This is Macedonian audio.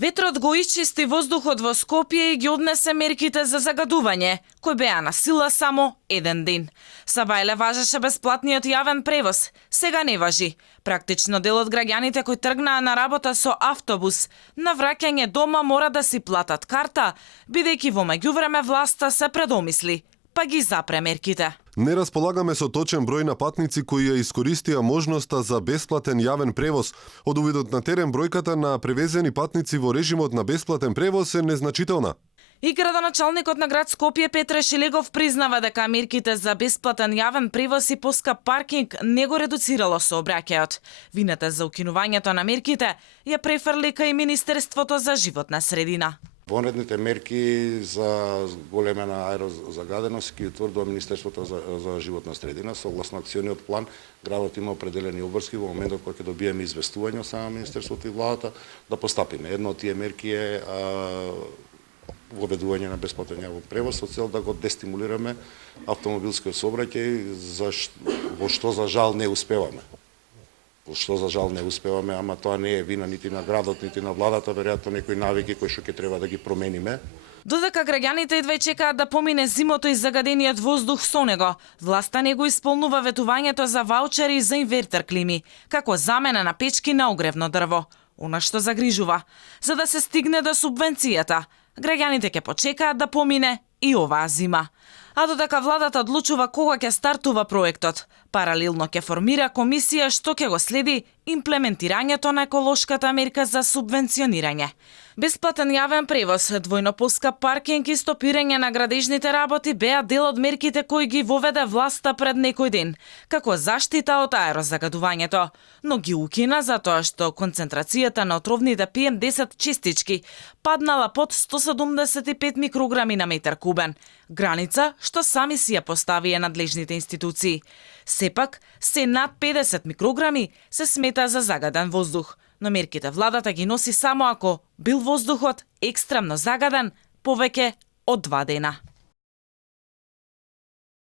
Ветрот го исчисти воздухот во Скопје и ги однесе мерките за загадување, кои беа на сила само еден ден. Сабајле важеше бесплатниот јавен превоз, сега не важи. Практично дел од граѓаните кои тргнаа на работа со автобус, на враќање дома мора да си платат карта, бидејќи во меѓувреме власта се предомисли, па ги запре мерките. Не располагаме со точен број на патници кои ја искористија можноста за бесплатен јавен превоз. Од увидот на терен бројката на превезени патници во режимот на бесплатен превоз е незначителна. И градоначалникот на град Скопје Петре Шилегов признава дека мерките за бесплатен јавен превоз и поскап паркинг не го редуцирало сообраќајот. Вината за укинувањето на мерките ја префрли кај Министерството за животна средина. Вонредните мерки за големена аерозагаденост ги утврдува Министерството за животна средина. Согласно акциониот план, градот има определени обврски во моментот кога ќе добиеме известување од само Министерството и владата да постапиме. Едно од тие мерки е воведување на бесплатен јавен превоз со цел да го дестимулираме автомобилскиот сообраќај, во што за жал не успеваме. Ама тоа не е вина нити на градот, нити на владата, веројатно некои навики кои што ќе треба да ги промениме. Додека граѓаните едва чекаат да помине зимото и загадениот воздух со него, власта не го исполнува ветувањето за ваучери за инвертер клими, како замена на печки на огревно дрво. Она што загрижува, за да се стигне до субвенцијата, граѓаните ќе почекаат да помине и оваа зима. А додека владата одлучува кога ќе стартува проектот, паралелно ќе формира комисија што ќе го следи имплементирањето на еколошката мерка за субвенционирање. Бесплатен јавен превоз, двојно поскап паркинг и стопирање на градежните работи беа дел од мерките кои ги воведе власта пред некој ден, како заштита од аерозагадувањето, но ги укина затоа што концентрацијата на отровните PM10 честички паднала под 175 микрограми на метар кубен, граница што сами си ја поставија надлежните институции. Сепак, се над 50 микрограми се смета за загаден воздух, но мерките владата ги носи само ако бил воздухот екстремно загаден повеќе од 2 дена.